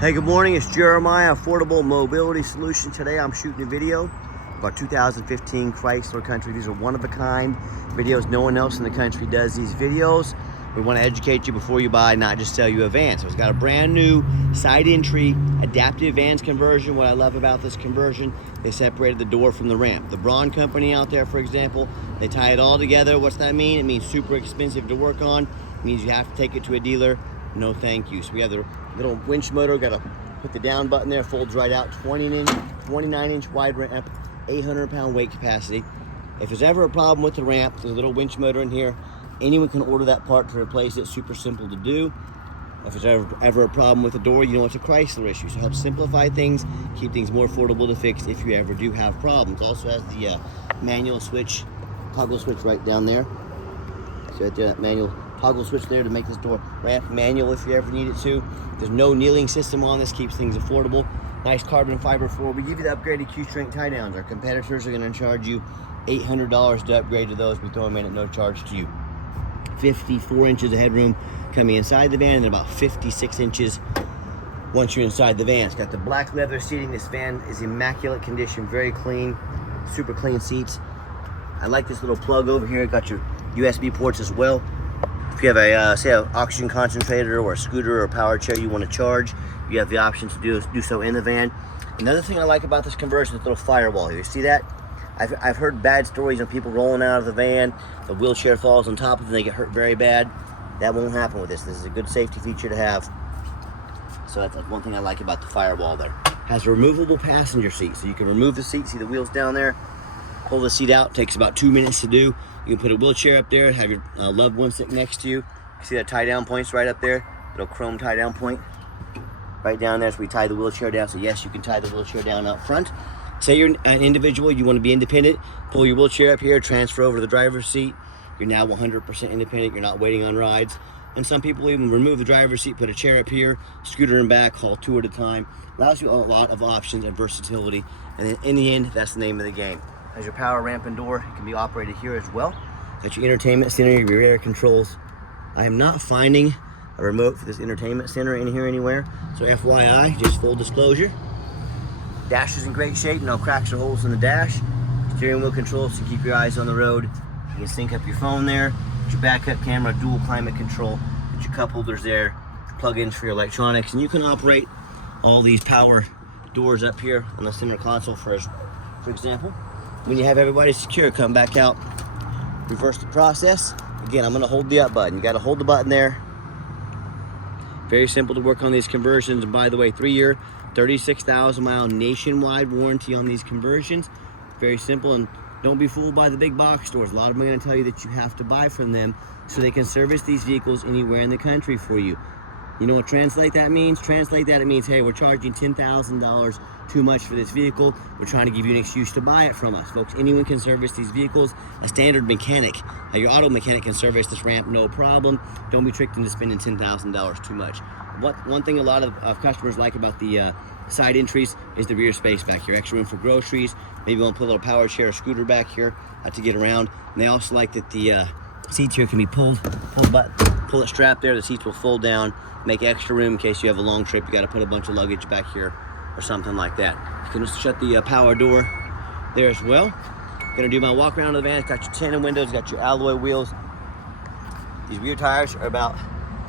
Hey, good morning. It's Jeremiah, Affordable Mobility Solution. Today I'm shooting a video of our 2015 Chrysler Country. These are one-of-a-kind videos. No one else in the country does these videos. We want to educate you before you buy, not just sell you a van. So it's got a brand new side entry adaptive vans conversion. What I love about this conversion, they separated the door from the ramp. The Braun company out there, for example, they tie it all together. What's that mean? It means super expensive to work on. It means you have to take it to a dealer. No thank you. So we have the little winch motor, got to put the down button there, folds right out, 29-inch wide ramp, 800-pound weight capacity. If there's ever a problem with the ramp, there's a little winch motor in here. Anyone can order that part to replace it. Super simple to do. If there's ever a problem with the door, you know it's a Chrysler issue. So it helps simplify things, keep things more affordable to fix if you ever do have problems. Also has the manual switch, toggle switch right down there. So right there, that manual toggle switch there to make this door ramp manual if you ever need it to. There's no kneeling system on this, keeps things affordable. Nice carbon fiber floor. We give you the upgraded Q-strength tie downs. Our competitors are going to charge you $800 to upgrade to those. We throw them in at no charge to you. 54 inches of headroom coming inside the van, and about 56 inches once you're inside the van. It's got the black leather seating. This van is immaculate condition, very clean, super clean seats. I like this little plug over here. Got your USB ports as well. If you have a, say, an oxygen concentrator or a scooter or a power chair you want to charge, you have the option to do so in the van. Another thing I like about this conversion is the little firewall here. You see that? I've heard bad stories of people rolling out of the van, the wheelchair falls on top of them, they get hurt very bad. That won't happen with this. This is a good safety feature to have. So that's one thing I like about the firewall there. Has a removable passenger seat, so you can remove the seat, see the wheels down there, pull the seat out, takes about 2 minutes to do. You can put a wheelchair up there, have your loved one sit next to you. See that tie down point's right up there? Little chrome tie down point. Right down there, so we tie the wheelchair down. So yes, you can tie the wheelchair down up front. Say you're an individual, you want to be independent, pull your wheelchair up here, transfer over to the driver's seat. You're now 100% independent, you're not waiting on rides. And some people even remove the driver's seat, put a chair up here, scooter in back, haul two at a time. Allows you a lot of options and versatility. And then in the end, that's the name of the game. Has your power ramp and door, it can be operated here as well. Got your entertainment center, your rear air controls. I am not finding a remote for this entertainment center in here anywhere. So FYI, just full disclosure. Dash is in great shape, no cracks or holes in the dash. Steering wheel controls to keep your eyes on the road. You can sync up your phone there. Get your backup camera, dual climate control. Get your cup holders there, plug-ins for your electronics. And you can operate all these power doors up here on the center console for example. When you have everybody secure, come back out, reverse the process. Again, I'm gonna hold the up button. You gotta hold the button there. Very simple to work on these conversions. And by the way, 3-year, 36,000 mile nationwide warranty on these conversions. Very simple, and don't be fooled by the big box stores. A lot of them are going to tell you that you have to buy from them so they can service these vehicles anywhere in the country for you. You know what translate that means? Translate that, it means, hey, we're charging $10,000 too much for this vehicle. We're trying to give you an excuse to buy it from us. Folks, anyone can service these vehicles. A standard mechanic, your auto mechanic can service this ramp, no problem. Don't be tricked into spending $10,000 too much. One thing a lot of customers like about the side entries is the rear space back here. Extra room for groceries. Maybe you want to put a little power chair or scooter back here to get around. And they also like that the seats here can be pull it strap there. The seats will fold down, make extra room in case you have a long trip. You got to put a bunch of luggage back here or something like that. You can just shut the power door there as well. Gonna do my walk around of the van. It's got your tinted windows, got your alloy wheels. These rear tires are about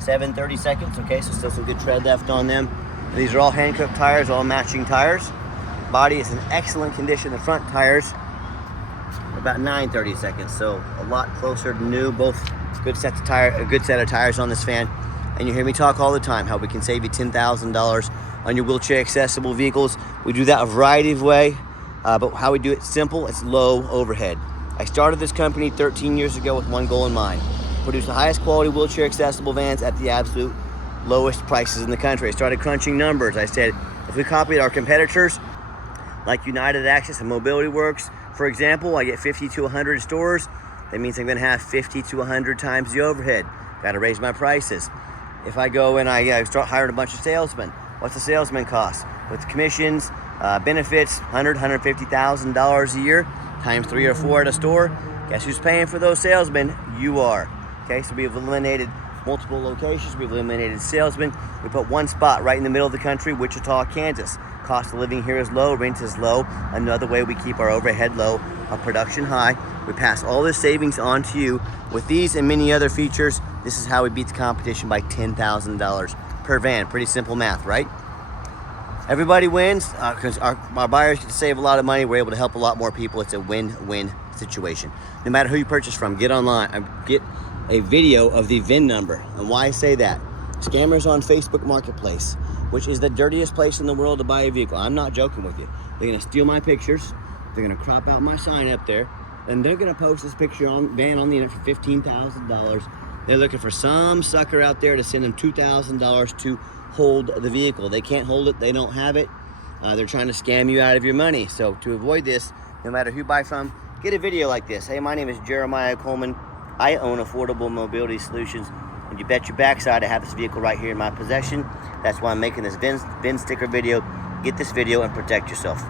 730 seconds, okay, so still some good tread left on them. And these are all Handicapped tires, all matching tires. Body is in excellent condition. The front tires are about 930 seconds, so a lot closer to new. Both a good set of tires on this van. And you hear me talk all the time how we can save you $10,000 on your wheelchair accessible vehicles. We do that a variety of ways, but how we do it simple, it's low overhead. I started this company 13 years ago with one goal in mind: produce the highest quality wheelchair accessible vans at the absolute lowest prices in the country. I started crunching numbers. I said, if we copied our competitors, like United Access and Mobility Works, for example, I get 50 to 100 stores. That means I'm gonna have 50 to 100 times the overhead. Gotta raise my prices. If I go and I start hiring a bunch of salesmen, what's the salesman cost? With commissions, benefits, $150,000 a year, times 3 or 4 at a store. Guess who's paying for those salesmen? You are. Okay, so we've eliminated multiple locations. We've eliminated salesmen. We put one spot right in the middle of the country, Wichita, Kansas. Cost of living here is low, rent is low. Another way we keep our overhead low, our production high. We pass all this savings on to you. With these and many other features, this is how we beat the competition by $10,000 per van. Pretty simple math, right? Everybody wins because our buyers can save a lot of money. We're able to help a lot more people. It's a win-win situation. No matter who you purchase from, get online, get a video of the VIN number. And why I say that? Scammers on Facebook Marketplace, which is the dirtiest place in the world to buy a vehicle. I'm not joking with you. They're gonna steal my pictures. They're gonna crop out my sign up there. And they're gonna post this picture on van on the internet for $15,000. They're looking for some sucker out there to send them $2,000 to hold the vehicle. They can't hold it, they don't have it. They're trying to scam you out of your money. So to avoid this, no matter who you buy from, get a video like this. Hey, my name is Jeremiah Coleman. I own Affordable Mobility Solutions. And you bet your backside I have this vehicle right here in my possession. That's why I'm making this VIN sticker video. Get this video and protect yourself.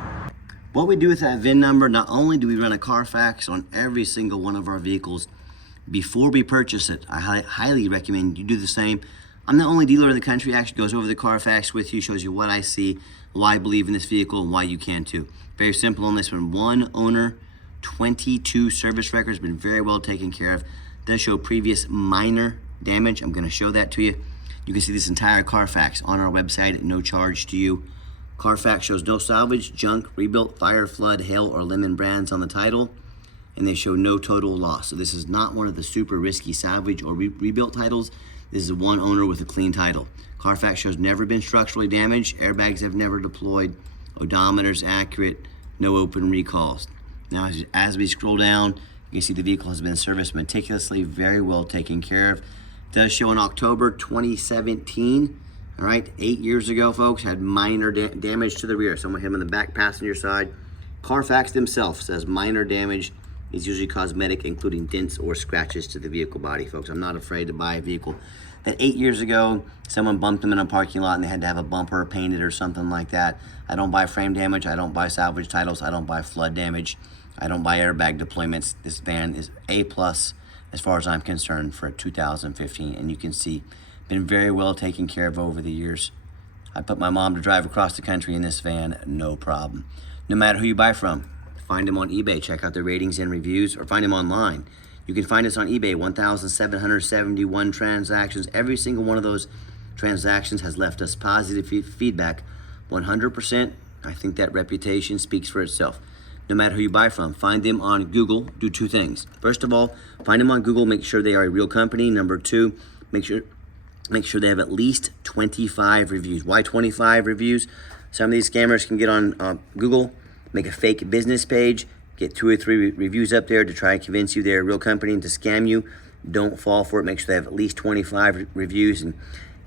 What we do with that VIN number, not only do we run a Carfax on every single one of our vehicles before we purchase it, I highly recommend you do the same. I'm the only dealer in the country actually goes over the Carfax with you, shows you what I see, why I believe in this vehicle, and why you can too. Very simple on this one. One owner, 22 service records, been very well taken care of. Does show previous minor damage. I'm going to show that to you. You can see this entire Carfax on our website at no charge to you. Carfax shows no salvage, junk, rebuilt, fire, flood, hail, or lemon brands on the title. And they show no total loss. So this is not one of the super risky salvage or rebuilt titles. This is one owner with a clean title. Carfax shows never been structurally damaged. Airbags have never deployed. Odometer's accurate. No open recalls. Now, as we scroll down, you can see the vehicle has been serviced meticulously, very well taken care of. It does show in October 2017. All right, 8 years ago, folks, had minor damage to the rear. Someone hit him on the back passenger side. Carfax themselves says minor damage is usually cosmetic, including dents or scratches to the vehicle body, folks. I'm not afraid to buy a vehicle that 8 years ago, someone bumped them in a parking lot and they had to have a bumper painted or something like that. I don't buy frame damage. I don't buy salvage titles. I don't buy flood damage. I don't buy airbag deployments. This van is A+ as far as I'm concerned for 2015. And you can see, been very well taken care of over the years. I put my mom to drive across the country in this van, no problem. No matter who you buy from, find them on eBay, check out the ratings and reviews, or find them online. You can find us on eBay, 1,771 transactions. Every single one of those transactions has left us positive feedback, 100%. I think that reputation speaks for itself. No matter who you buy from, find them on Google, do two things. First of all, find them on Google, make sure they are a real company. Number two, make sure they have at least 25 reviews. Why 25 reviews? Some of these scammers can get on Google, make a fake business page, get 2 or 3 reviews up there to try and convince you they're a real company and to scam you. Don't fall for it. Make sure they have at least 25 reviews. And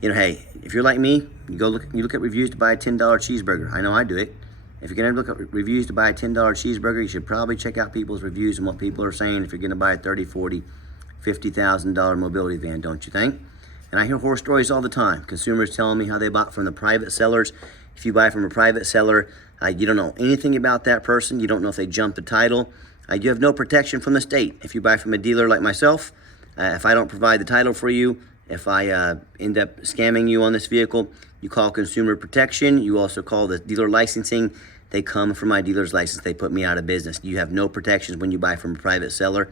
you know, hey, if you're like me, you look at reviews to buy a $10 cheeseburger. I know I do it. If you're gonna look at reviews to buy a $10 cheeseburger, you should probably check out people's reviews and what people are saying if you're gonna buy a $30, $40, $50,000 mobility van, don't you think? And I hear horror stories all the time. Consumers telling me how they bought from the private sellers. If you buy from a private seller, you don't know anything about that person. You don't know if they jumped the title. You have no protection from the state. If you buy from a dealer like myself, if I don't provide the title for you, if I end up scamming you on this vehicle, you call consumer protection. You also call the dealer licensing. They come from my dealer's license. They put me out of business. You have no protections when you buy from a private seller.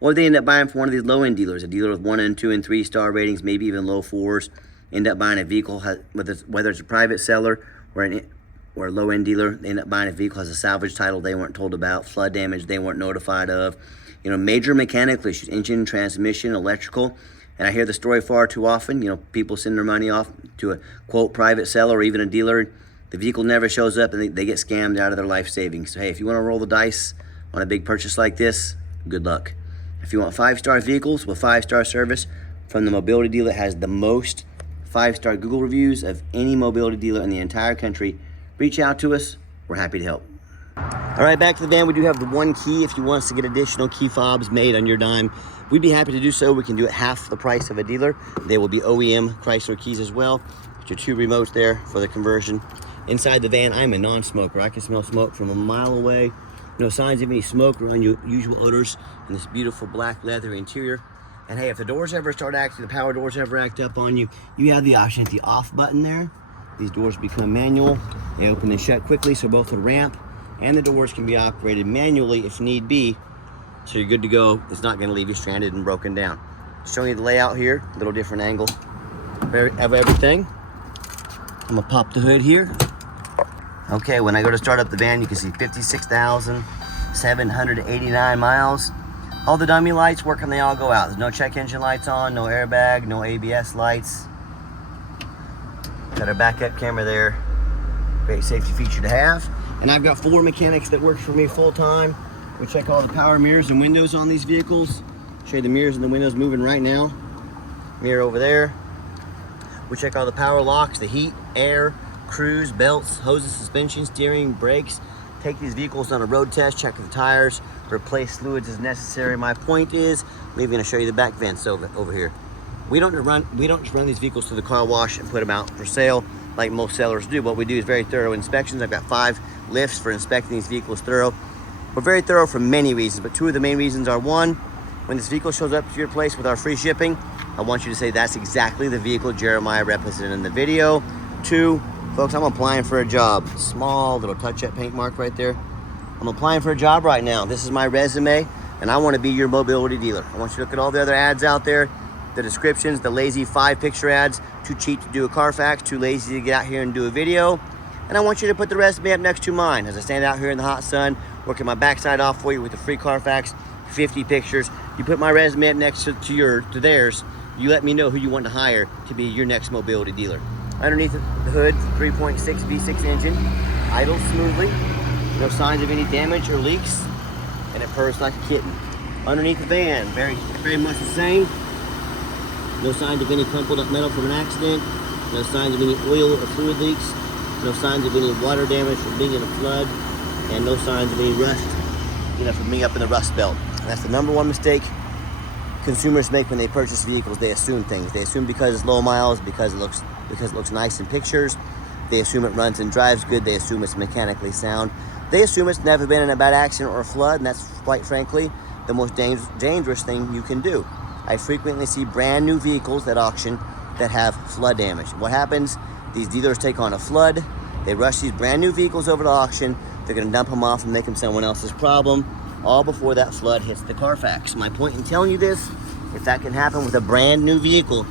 Or they end up buying from one of these low-end dealers, a dealer with 1 and 2 and 3 star ratings, maybe even low 4s. End up buying a vehicle, whether it's a private seller or a low-end dealer, they end up buying a vehicle has a salvage title they weren't told about, flood damage they weren't notified of, you know, major mechanical issues, engine, transmission, electrical. And I hear the story far too often. You know, people send their money off to a, quote, private seller or even a dealer. The vehicle never shows up and they get scammed out of their life savings. So, hey, if you want to roll the dice on a big purchase like this, good luck. If you want 5-star vehicles with 5-star service from the mobility dealer that has the most 5-star Google reviews of any mobility dealer in the entire country, reach out to us. We're happy to help. All right, back to the van. We do have the one key. If you want us to get additional key fobs made on your dime, we'd be happy to do so. We can do it half the price of a dealer. They will be OEM Chrysler keys as well. Put your 2 remotes there for the conversion. Inside the van, I'm a non-smoker. I can smell smoke from a mile away. No signs of any smoke or unusual odors in this beautiful black leather interior. And hey, if the doors ever start acting, the power doors ever act up on you, you have the option at the off button there. These doors become manual. They open and shut quickly, so both the ramp and the doors can be operated manually if need be. So you're good to go. It's not gonna leave you stranded and broken down. Showing you the layout here, a little different angle of everything. I'm gonna pop the hood here. Okay, when I go to start up the van, you can see 56,789 miles. All the dummy lights work and they all go out. There's no check engine lights on, no airbag, no ABS lights. Got our backup camera there. Great safety feature to have. And I've got 4 mechanics that work for me full time. We check all the power mirrors and windows on these vehicles. Show you the mirrors and the windows moving right now. Mirror over there. We check all the power locks, the heat, air, cruise, belts, hoses, suspension, steering, brakes. Take these vehicles on a road test, check the tires, replace fluids as necessary. My point is, I'm even gonna show you the back vents over here. We don't just run these vehicles to the car wash and put them out for sale like most sellers do. What we do is very thorough inspections. I've got 5 lifts for inspecting these vehicles thorough. We're very thorough for many reasons, but 2 of the main reasons are: 1, when this vehicle shows up to your place with our free shipping, I want you to say that's exactly the vehicle Jeremiah represented in the video. 2, folks, I'm applying for a job. Small little touch-up paint mark right there. I'm applying for a job right now. This is my resume, and I want to be your mobility dealer. I want you to look at all the other ads out there, the descriptions, the lazy 5-picture ads, too cheap to do a Carfax, too lazy to get out here and do a video. And I want you to put the resume up next to mine as I stand out here in the hot sun, working my backside off for you with the free Carfax, 50 pictures. You put my resume up next to theirs. You let me know who you want to hire to be your next mobility dealer. Underneath the hood, 3.6 V6 engine, idles smoothly, no signs of any damage or leaks, and it purrs like a kitten. Underneath the van, very much the same. No signs of any crumpled up metal from an accident, no signs of any oil or fluid leaks, no signs of any water damage from being in a flood, and no signs of any rust, from being up in the rust belt. And that's the #1 mistake consumers make when they purchase vehicles. They assume things. They assume because it's low miles, because it looks nice in pictures. They assume it runs and drives good. They assume it's mechanically sound. They assume it's never been in a bad accident or a flood, and that's quite frankly the most dangerous thing you can do. I frequently see brand new vehicles at auction that have flood damage. What happens? These dealers take on a flood. They rush these brand new vehicles over to auction. They're going to dump them off and make them someone else's problem, all before that flood hits the Carfax. My point in telling you this, if that can happen with a brand new vehicle,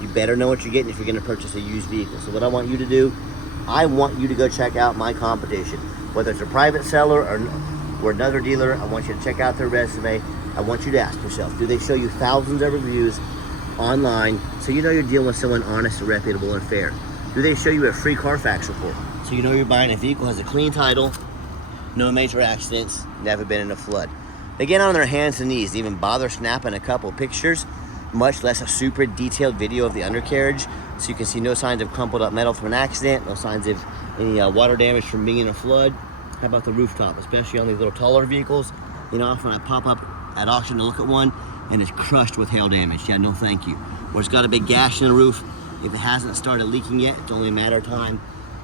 you better know what you're getting if you're going to purchase a used vehicle. So what I want you to do, I want you to go check out my competition. Whether it's a private seller or another dealer, I want you to check out their resume. I want you to ask yourself, do they show you thousands of reviews online so you know you're dealing with someone honest, reputable, and fair? Do they show you a free Carfax report so you know you're buying a vehicle that has a clean title, no major accidents, never been in a flood? They get on their hands and knees to even bother snapping a couple pictures, much less a super detailed video of the undercarriage, so you can see no signs of crumpled up metal from an accident, no signs of any water damage from being in a flood. How about the rooftop, especially on these little taller vehicles? Often I pop up at auction to look at one and it's crushed with hail damage. Yeah, no thank you. Or it's got a big gash in the roof. If it hasn't started leaking yet, it's only a matter of time.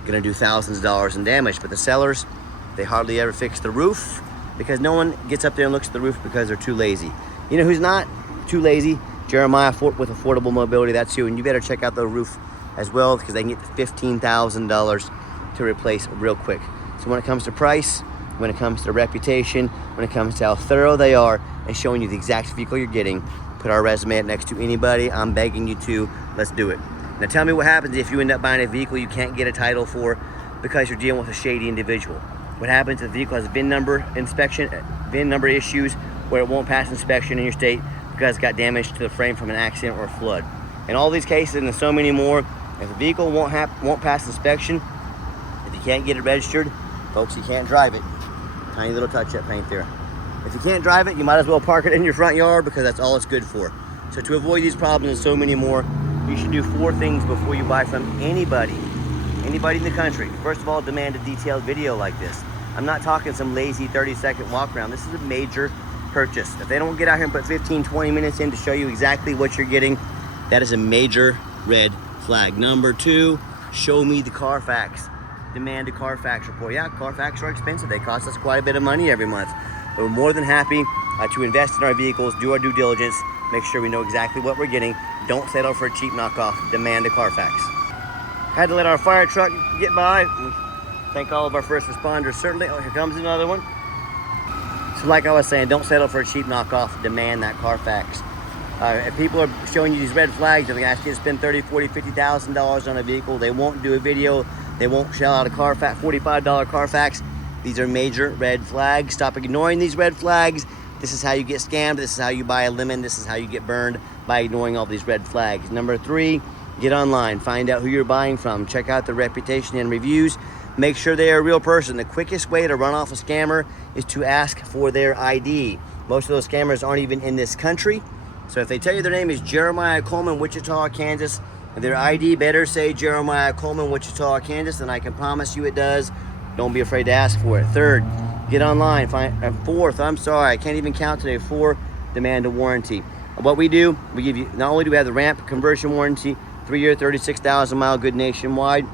Gonna do thousands of dollars in damage. But the sellers, they hardly ever fix the roof because no one gets up there and looks at the roof because they're too lazy. You know who's not too lazy? Jeremiah with Affordable Mobility, that's you. And you better check out the roof as well because they can get $15,000 to replace real quick. So when it comes to price, when it comes to reputation, when it comes to how thorough they are and showing you the exact vehicle you're getting, put our resume up next to anybody. I'm begging you to. Let's do it. Now tell me what happens if you end up buying a vehicle you can't get a title for because you're dealing with a shady individual. What happens if the vehicle has VIN number issues where it won't pass inspection in your state because it's got damage to the frame from an accident or a flood. In all these cases and so many more, if the vehicle won't pass inspection, if you can't get it registered, folks, you can't drive it. Tiny little touch-up paint there. If you can't drive it, you might as well park it in your front yard because that's all it's good for. So to avoid these problems and so many more, you should do 4 things before you buy from anybody in the country. First of all, demand a detailed video like this. I'm not talking some lazy 30-second walk around. This is a major purchase. If they don't get out here and put 15, 20 minutes in to show you exactly what you're getting, that is a major red flag. Number 2, show me the Carfax. Demand a Carfax report. Yeah, Carfax are expensive. They cost us quite a bit of money every month. But we're more than happy to invest in our vehicles, do our due diligence, Make sure we know exactly what we're getting. Don't settle for a cheap knockoff. Demand a Carfax. Had to let our fire truck get by. Thank all of our first responders, certainly. Oh, here comes another one. So like I was saying, don't settle for a cheap knockoff. Demand that Carfax. If people are showing you these red flags, they're going to ask you to spend $30,000, $40,000, $50,000 on a vehicle. They won't do a video. They won't shell out a Carfax, $45 Carfax. These are major red flags. Stop ignoring these red flags. This is how you get scammed. This is how you buy a lemon. This is how you get burned, by ignoring all these red flags. Number 3, get online. Find out who you're buying from. Check out their reputation and reviews. Make sure they are a real person. The quickest way to run off a scammer is to ask for their ID. Most of those scammers aren't even in this country. So if they tell you their name is Jeremiah Coleman, Wichita, Kansas, and their ID better say Jeremiah Coleman, Wichita, Kansas, then I can promise you it does. Don't be afraid to ask for it. 3rd, get online. 4th, I'm sorry, I can't even count today. 4, demand a warranty. What we do, we give you, not only do we have the ramp conversion warranty, 3-year, 36,000 mile good nationwide,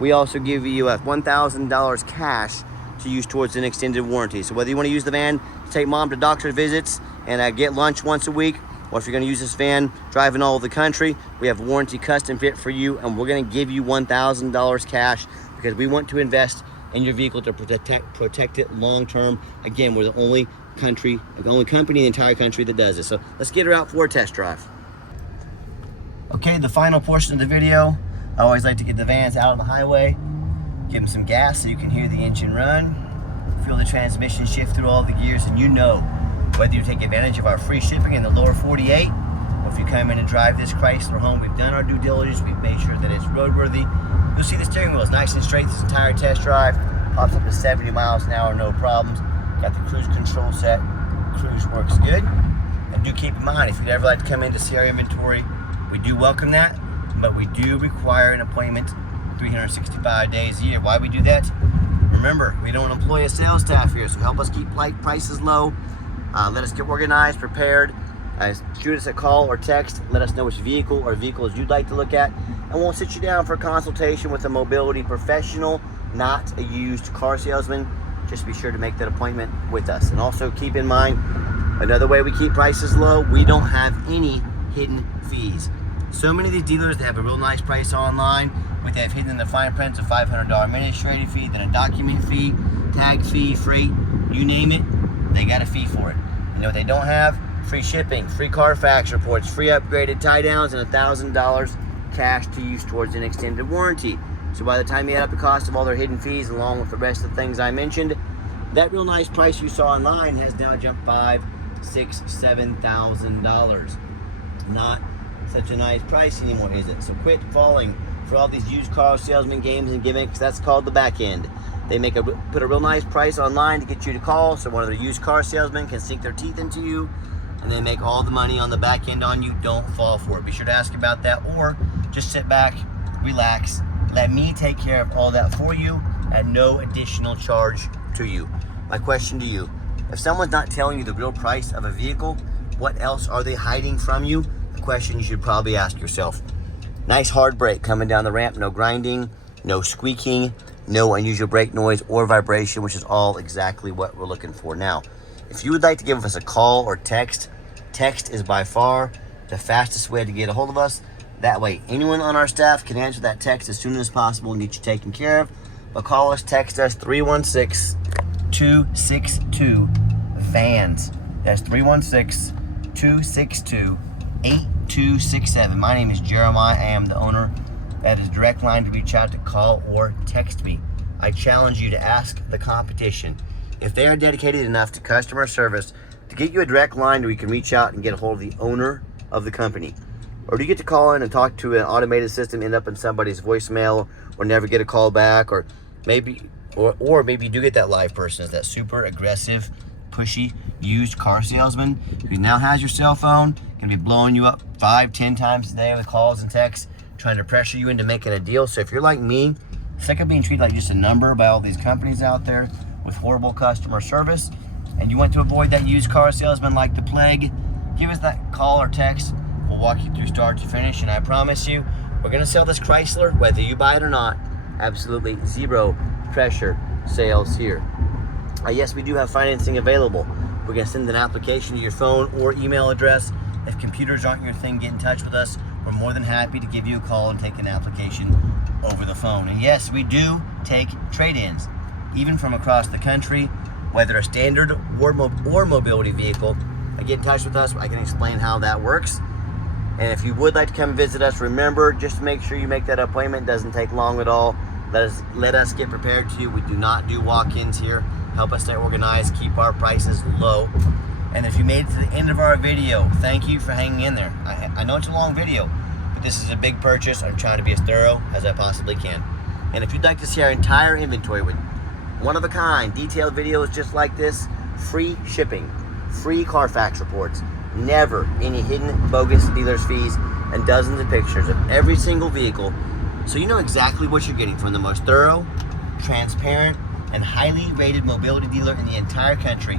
we also give you a $1,000 cash to use towards an extended warranty. So whether you want to use the van to take mom to doctor visits and get lunch once a week, or if you're going to use this van driving all over the country, we have warranty custom fit for you, and we're going to give you $1,000 cash because we want to invest in your vehicle to protect it long term. Again, we're the only company in the entire country that does this. So let's get her out for a test drive. Okay, the final portion of the video. I always like to get the vans out on the highway, give them some gas so you can hear the engine run, feel the transmission shift through all the gears, and you know whether you take advantage of our free shipping in the lower 48, or if you come in and drive this Chrysler home, we've done our due diligence, we've made sure that it's roadworthy. You'll see the steering wheel is nice and straight this entire test drive, pops up to 70 miles an hour, no problems. Got the cruise control set, cruise works good. And do keep in mind, if you'd ever like to come in to see our inventory, we do welcome that, but we do require an appointment 365 days a year. Why we do that? Remember, we don't employ a sales staff here, so help us keep prices low. Let us get organized, prepared. Shoot us a call or text. Let us know which vehicle or vehicles you'd like to look at, and we'll sit you down for a consultation with a mobility professional, not a used car salesman. Just be sure to make that appointment with us. And also keep in mind, another way we keep prices low, we don't have any hidden fees. So many of these dealers, they have a real nice price online, but they have hidden in the fine print a $500 administrative fee, then a document fee, tag fee, freight, you name it, they got a fee for it. You know what they don't have? Free shipping, free Carfax reports, free upgraded tie downs, and $1,000 cash to use towards an extended warranty. So by the time you add up the cost of all their hidden fees along with the rest of the things I mentioned, that real nice price you saw online has now jumped $5,000, $6,000, $7,000. Not such a nice price anymore, is it? So quit falling for all these used car salesman games and gimmicks. That's called the back end. They put a real nice price online to get you to call, so one of the used car salesmen can sink their teeth into you, and they make all the money on the back end on you. Don't fall for it. Be sure to ask about that, or just sit back, relax, let me take care of all that for you at no additional charge to you. My question to you, if someone's not telling you the real price of a vehicle, what else are they hiding from you? A question you should probably ask yourself. Nice hard brake coming down the ramp, no grinding, no squeaking, no unusual brake noise or vibration, which is all exactly what we're looking for. Now, if you would like to give us a call or text is by far the fastest way to get a hold of us. That way, anyone on our staff can answer that text as soon as possible and get you taken care of. But call us, text us, 316-262-VANS. That's 316-262-8267. My name is Jeremiah. I am the owner. That is a direct line to reach out to, call or text me. I challenge you to ask the competition if they are dedicated enough to customer service to get you a direct line where you can reach out and get a hold of the owner of the company. Or do you get to call in and talk to an automated system, end up in somebody's voicemail, or never get a call back, or maybe maybe you do get that live person, is that super aggressive, pushy, used car salesman who now has your cell phone, can be blowing you up 5-10 times a day with calls and texts, trying to pressure you into making a deal. So if you're like me, sick of being treated like just a number by all these companies out there with horrible customer service, and you want to avoid that used car salesman like the plague, give us that call or text. We'll walk you through start to finish, and I promise you, we're going to sell this Chrysler whether you buy it or not. Absolutely zero pressure sales here. Yes, we do have financing available. We're going to send an application to your phone or email address If computers aren't your thing, get in touch with us. We're more than happy to give you a call and take an application over the phone. And yes, we do take trade-ins, even from across the country, whether a standard or mobility vehicle. Get in touch with us. I can explain how that works. And if you would like to come visit us, remember, just make sure you make that appointment. It doesn't take long at all. Let us get prepared to you. We do not do walk-ins here. Help us stay organized, keep our prices low. And if you made it to the end of our video, thank you for hanging in there. I know it's a long video, but this is a big purchase. I'm trying to be as thorough as I possibly can. And if you'd like to see our entire inventory with one-of-a-kind detailed videos just like this, free shipping, free Carfax reports, never any hidden bogus dealer's fees, and dozens of pictures of every single vehicle, so you know exactly what you're getting from the most thorough, transparent, and highly rated mobility dealer in the entire country.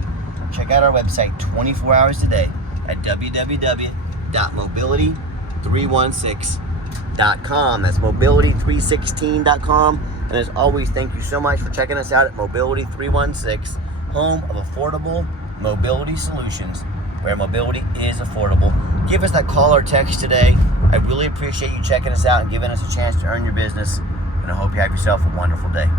Check out our website 24 hours a day at www.mobility316.com. That's mobility316.com. And as always, thank you so much for checking us out at Mobility 316, home of affordable mobility solutions, where mobility is affordable. Give us that call or text today. I really appreciate you checking us out and giving us a chance to earn your business. And I hope you have yourself a wonderful day.